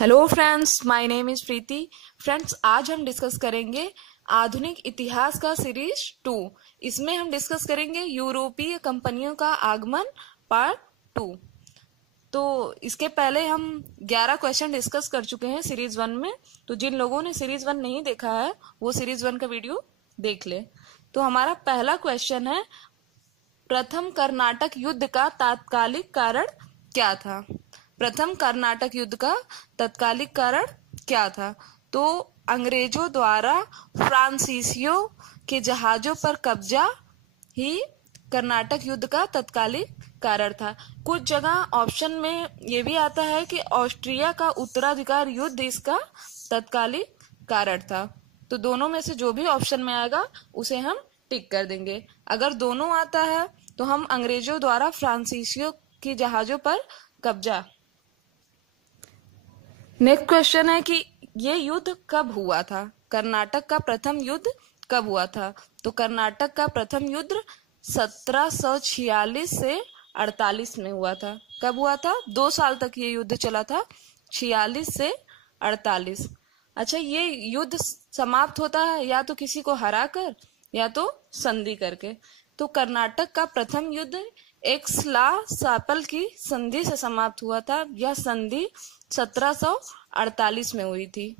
Hello friends, my name is Preeti. Friends, आज हम discuss करेंगे आधुनिक इतिहास का सीरीज 2। इसमें हम डिस्कस करेंगे यूरोपीय कंपनियों का आगमन पार्ट 2। तो इसके पहले हम 11 क्वेश्चन डिस्कस कर चुके हैं सीरीज 1 में। तो जिन लोगों ने सीरीज 1 नहीं देखा है वो सीरीज 1 का वीडियो देख ले। तो हमारा पहला क्वेश्चन है, प्रथम कर्नाटक युद्ध का तात्कालिक कारण क्या था? प्रथम कर्नाटक युद्ध का तत्कालिक कारण क्या था? तो अंग्रेजों द्वारा फ्रांसीसियों के जहाजों पर कब्जा ही कर्नाटक युद्ध का तत्कालिक कारण था। कुछ जगह ऑप्शन में ये भी आता है कि ऑस्ट्रिया का उत्तराधिकार युद्ध इसका तत्कालिक कारण था। तो दोनों में से जो भी ऑप्शन में आएगा उसे हम टिक कर देंगे। अगर दोनों आता है तो हम अंग्रेजों द्वारा फ्रांसीसियों की जहाजों पर कब्जा। नेक्स्ट क्वेश्चन है कि ये युद्ध कब हुआ था? कर्नाटक का प्रथम युद्ध कब हुआ था? तो कर्नाटक का प्रथम युद्ध 1746 से 48 में हुआ था। कब हुआ था? 2 साल तक ये युद्ध चला था, 46 से 48। अच्छा, ये युद्ध समाप्त होता है या तो किसी को हराकर या तो संधि करके। तो कर्नाटक का प्रथम युद्ध एक्सला-सापल की संधि से समाप्त हुआ था। यह संधि 1748 में हुई थी।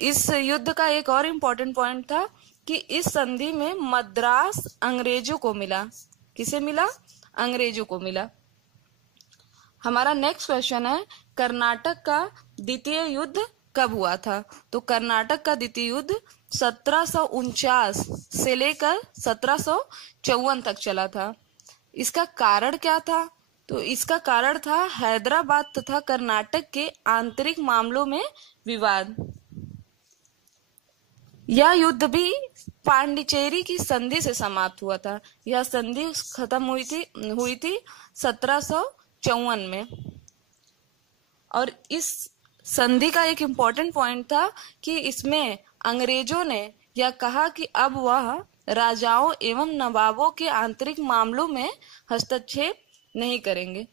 इस युद्ध का एक और इम्पोर्टेंट पॉइंट था कि इस संधि में मद्रास अंग्रेजों को मिला। किसे मिला? अंग्रेजों को मिला। हमारा नेक्स्ट क्वेश्चन है, कर्नाटक का द्वितीय युद्ध कब हुआ था? तो कर्नाटक का द्वितीय युद्ध 1749 से लेकर 1754 तक चला था। इसका कारण क्या था? तो इसका कारण था हैदराबाद तथा कर्नाटक के आंतरिक मामलों में विवाद। यह युद्ध भी पांडिचेरी की संधि से समाप्त हुआ था। यह संधि खत्म हुई थी 1754 में। और इस संधि का एक इम्पोर्टेंट पॉइंट था कि इसमें अंग्रेजों ने यह कहा कि अब वह राजाओं एवं नवाबों के आंतरिक मामलों में हस्तक्षेप नहीं करेंगे।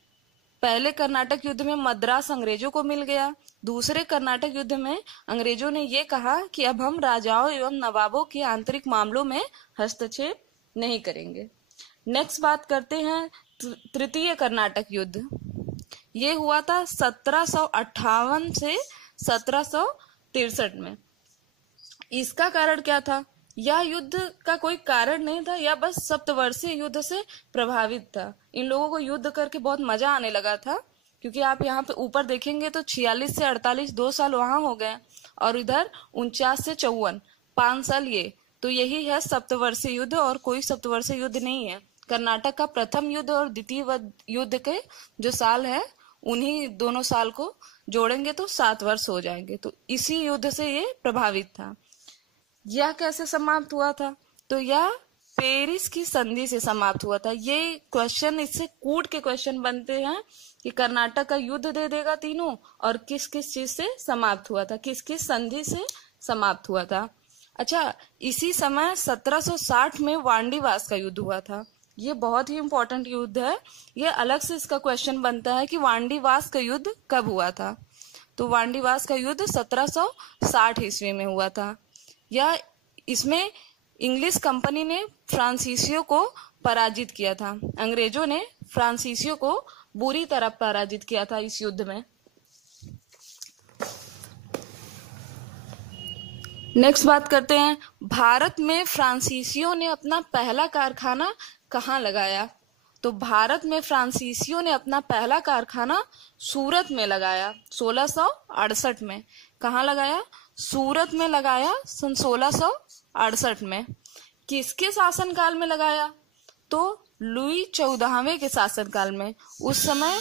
पहले कर्नाटक युद्ध में मद्रास अंग्रेजों को मिल गया। दूसरे कर्नाटक युद्ध में अंग्रेजों ने ये कहा कि अब हम राजाओं एवं नवाबों के आंतरिक मामलों में हस्तक्षेप नहीं करेंगे। नेक्स्ट बात करते हैं तृतीय कर्नाटक युद्ध। ये हुआ था 1758 से 1763 में। इसका कारण क्या था? यह युद्ध का कोई कारण नहीं था, यह बस सप्तवर्षीय युद्ध से प्रभावित था। इन लोगों को युद्ध करके बहुत मजा आने लगा था, क्योंकि आप यहाँ पे ऊपर देखेंगे तो 46 से 48 2 साल वहां हो गए, और इधर 49 से 54 5 साल ये। तो यही है सप्तवर्षीय युद्ध, और कोई सप्तवर्षीय युद्ध नहीं है। कर्नाटक का प्रथम युद्ध और द्वितीय युद्ध के जो साल है उन्हीं दोनों साल को जोड़ेंगे तो 7 वर्ष हो जाएंगे। तो इसी युद्ध से ये प्रभावित था। यह कैसे समाप्त हुआ था? तो यह पेरिस की संधि से समाप्त हुआ था। ये क्वेश्चन, इससे कूट के क्वेश्चन बनते हैं कि कर्नाटक का युद्ध दे देगा तीनों, और किस किस चीज से समाप्त हुआ था, किस किस संधि से समाप्त हुआ था। अच्छा, इसी समय 1760 में वांडीवास का युद्ध हुआ था। ये बहुत ही इंपॉर्टेंट युद्ध है। ये अलग से इसका क्वेश्चन बनता है कि वांडीवास का युद्ध कब हुआ था? तो वांडीवास का युद्ध 1760 ईस्वी में हुआ था। यह इसमें इंग्लिश कंपनी ने फ्रांसीसियों को पराजित किया था। अंग्रेजों ने फ्रांसीसियों को बुरी तरह पराजित किया था इस युद्ध में। नेक्स्ट बात करते हैं, भारत में फ्रांसीसियों ने अपना पहला कारखाना कहाँ लगाया? तो भारत में फ्रांसीसियों ने अपना पहला कारखाना सूरत में लगाया 1668 में। कहाँ लगाया? सूरत में लगाया सन 1668 में। किसके शासनकाल में लगाया? तो लुई 14वें के शासनकाल में। उस समय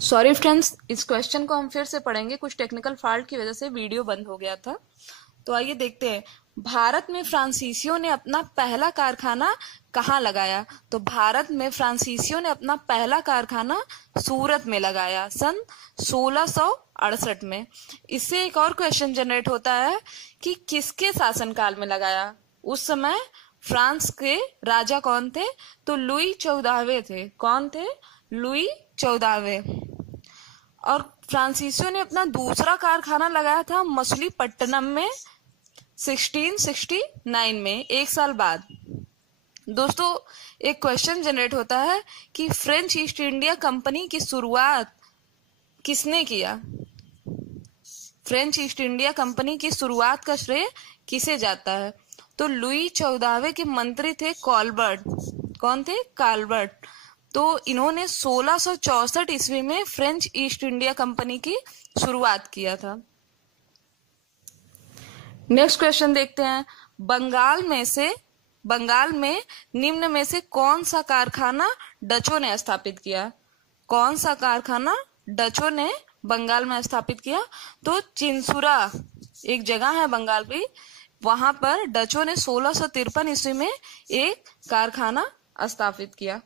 सॉरी फ्रेंड्स, इस क्वेश्चन को हम फिर से पढ़ेंगे, कुछ टेक्निकल फॉल्ट की वजह से वीडियो बंद हो गया था। तो आइए देखते हैं, भारत में फ्रांसीसियों ने अपना पहला कारखाना कहाँ लगाया? तो भारत में फ्रांसीसियों ने अपना पहला कारखाना सूरत में लगाया सन 1668 में। इससे एक और क्वेश्चन जनरेट होता है कि किसके शासनकाल में लगाया? उस समय फ्रांस के राजा कौन थे? तो लुई 14वें थे। कौन थे? लुई 14वें। और फ्रांसीसियों ने अपना दूसरा कारखाना लगाया था मछलीपट्टनम में 1669 में, एक साल बाद। दोस्तों एक क्वेश्चन जनरेट होता है कि फ्रेंच ईस्ट इंडिया कंपनी की शुरुआत किसने किया? फ्रेंच ईस्ट इंडिया कंपनी की शुरुआत का श्रेय किसे जाता है? तो लुई 14वें के मंत्री थे कॉलबर्ट। कौन थे? कॉलबर्ट। तो इन्होंने 1664 ईस्वी में फ्रेंच ईस्ट इंडिया कंपनी की शुरुआत किया था। नेक्स्ट क्वेश्चन देखते हैं। बंगाल में निम्न में से कौन सा कारखाना डचों ने स्थापित किया? कौन सा कारखाना डचों ने बंगाल में स्थापित किया? तो चिंसुरा एक जगह है बंगाल में, वहां पर डचों ने 1653 ईस्वी में एक कारखाना स्थापित किया।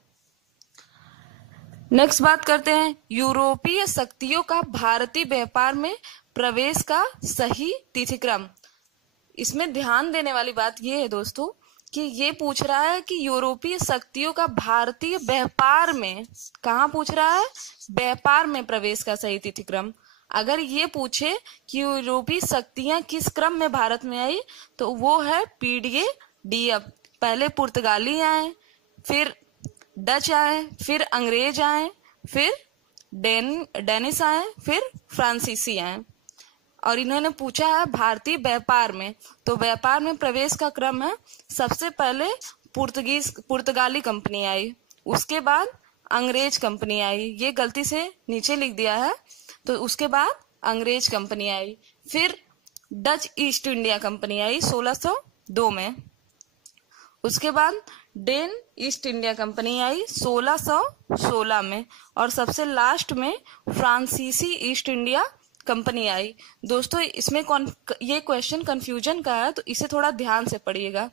नेक्स्ट बात करते हैं, यूरोपीय शक्तियों का भारतीय व्यापार में प्रवेश का सही तिथिक्रम। इसमें ध्यान देने वाली बात यह है दोस्तों कि ये पूछ रहा है कि यूरोपीय शक्तियों का भारतीय व्यापार में, कहाँ पूछ रहा है? व्यापार में प्रवेश का सही तिथिक्रम। अगर ये पूछे कि यूरोपीय शक्तियां किस क्रम में भारत में आई, तो वो है पीडीए डीएफ। पहले पुर्तगाली आए, फिर डच आए, फिर अंग्रेज आए, फिर डेनिश आए, फिर फ्रांसीसी आए। और इन्होंने पूछा है भारतीय व्यापार में, तो व्यापार में प्रवेश का क्रम है, सबसे पहले पुर्तगाली कंपनी आई, उसके बाद अंग्रेज कंपनी आई, ये गलती से नीचे लिख दिया है, तो उसके बाद अंग्रेज कंपनी आई, फिर डच ईस्ट इंडिया कंपनी आई 1602 में, उसके बाद डेन ईस्ट इंडिया कंपनी आई 1616 में, और सबसे लास्ट में फ्रांसीसी ईस्ट इंडिया कंपनी आई। दोस्तों इसमें ये क्वेश्चन कंफ्यूजन का है, तो इसे थोड़ा ध्यान से पढ़िएगा।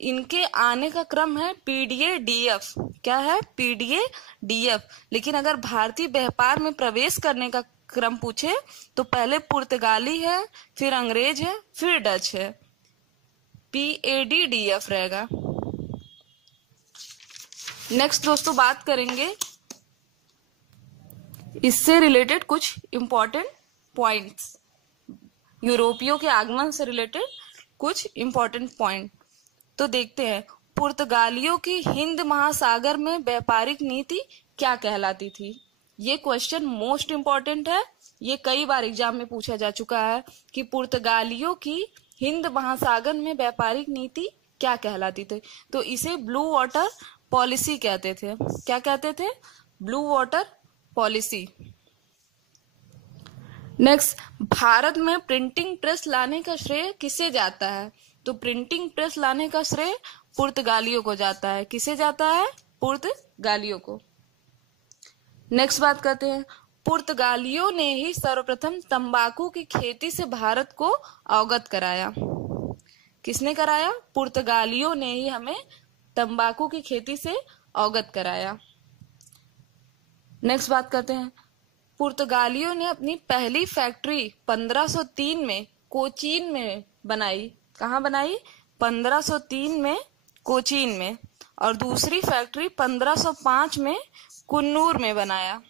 इनके आने का क्रम है पीडीए डीएफ। क्या है? PDA DF. लेकिन अगर भारतीय व्यापार में प्रवेश करने का क्रम पूछे तो पहले पुर्तगाली है, फिर अंग्रेज है, फिर डच है, पीएडी डीएफ रहेगा। नेक्स्ट दोस्तों बात करेंगे इससे रिलेटेड कुछ इंपॉर्टेंट पॉइंट्स, यूरोपियों के आगमन से रिलेटेड कुछ इंपॉर्टेंट पॉइंट। तो देखते हैं, पुर्तगालियों की हिंद महासागर में व्यापारिक नीति क्या कहलाती थी? ये क्वेश्चन मोस्ट इंपॉर्टेंट है, ये कई बार एग्जाम में पूछा जा चुका है कि पुर्तगालियों की हिंद महासागर में व्यापारिक नीति क्या कहलाती थी? तो इसे ब्लू वाटर पॉलिसी कहते थे। क्या कहते थे? Blue water policy. Next, Bharat में प्रिंटिंग प्रेस लाने का श्रेय किसे जाता है? तो प्रिंटिंग प्रेस लाने का श्रेय पुर्तगालियों को जाता है। किसे जाता है? पुर्तगालियों को। नेक्स्ट बात करते हैं, पुर्तगालियों ने ही सर्वप्रथम तंबाकू की खेती से भारत को अवगत कराया। किसने कराया? पुर्तगालियों ने ही हमें तंबाकू की खेती से अवगत कराया। नेक्स्ट बात करते हैं, पुर्तगालियों ने अपनी पहली फैक्ट्री 1503 में कोचीन में बनाई। कहाँ बनाई? 1503 में कोचीन में, और दूसरी फैक्ट्री 1505 में कुन्नूर में बनाया।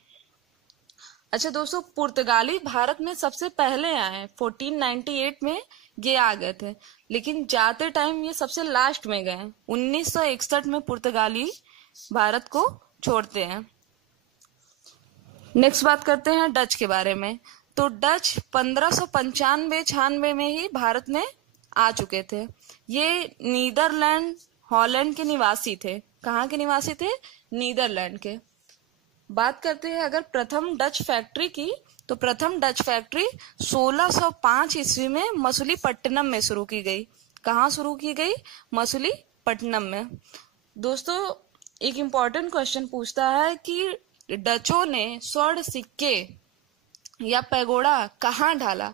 अच्छा दोस्तों, पुर्तगाली भारत में सबसे पहले आए, 1498 में ये आ गए थे, लेकिन जाते टाइम ये सबसे लास्ट में गए। 1961 में पुर्तगाली भारत को छोड़ते हैं। नेक्स्ट बात करते हैं डच के बारे में। तो डच 1595-96 में ही भारत में आ चुके थे। ये नीदरलैंड, हॉलैंड के निवासी थे। कहाँ के निवासी थे? नीदरलैंड के। बात करते हैं अगर प्रथम डच फैक्ट्री की, तो प्रथम डच फैक्ट्री 1605 ईस्वी में मछलीपट्टनम में शुरू की गई। कहाँ शुरू की गई? मछलीपट्टनम में। दोस्तों एक इम्पोर्टेंट क्वेश्चन पूछता है कि डचों ने स्वर्ण सिक्के या पैगोडा कहाँ ढाला?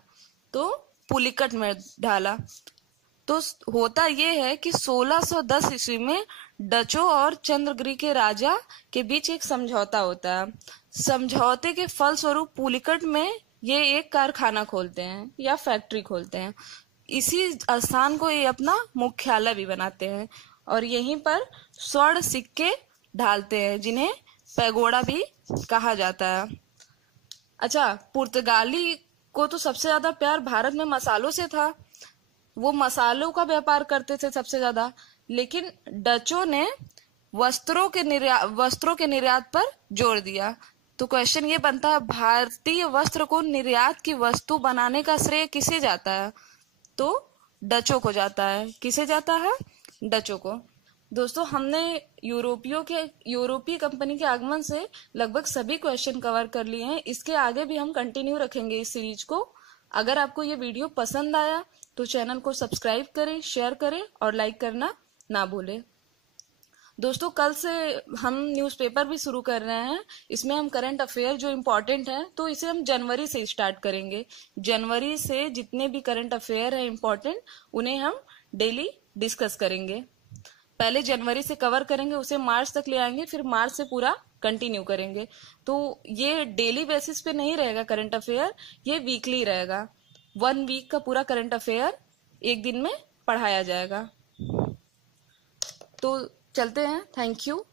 तो पुलिकट में ढाला। तो होता यह है कि 1610 ईस्वी में डचों और चंद्रगिरी के राजा के बीच एक समझौता होता है। समझौते के फलस्वरूप पुलिकट में ये एक कारखाना खोलते हैं या फैक्ट्री खोलते हैं। इसी स्थान को ये अपना मुख्यालय भी बनाते हैं। और यहीं पर स्वर्ण सिक्के ढालते हैं, जिन्हें पैगोडा भी कहा जाता है। अच्छा, पुर्तगाली को तो सबसे ज्यादा प्यार भारत में मसालों से था, वो मसालों का व्यापार करते थे सबसे ज्यादा। लेकिन डचों ने वस्त्रों के निर्यात पर जोर दिया। तो क्वेश्चन ये बनता है, भारतीय वस्त्र को निर्यात की वस्तु बनाने का श्रेय किसे जाता है? तो डचों को जाता है। किसे जाता है? डचों को। दोस्तों, हमने यूरोपीय कंपनी के आगमन से लगभग सभी क्वेश्चन कवर कर लिए हैं। इसके आगे भी हम कंटिन्यू रखेंगे इस सीरीज को। अगर आपको ये वीडियो पसंद आया तो चैनल को सब्सक्राइब करें, शेयर करें और लाइक करना ना भूलें। दोस्तों, कल से हम न्यूज़पेपर भी शुरू कर रहे हैं। इसमें हम करंट अफेयर जो इम्पोर्टेंट है, तो इसे हम जनवरी से स्टार्ट करेंगे। जनवरी से जितने भी करंट अफेयर है इम्पोर्टेंट, उन्हें हम डेली डिस्कस करेंगे। पहले जनवरी से कवर करेंगे, उसे मार्च तक ले आएंगे, फिर मार्च से पूरा कंटिन्यू करेंगे। तो ये डेली बेसिस पे नहीं रहेगा करंट अफेयर, ये वीकली रहेगा। 1 वीक का पूरा करंट अफेयर एक दिन में पढ़ाया जाएगा। तो चलते हैं। Thank you.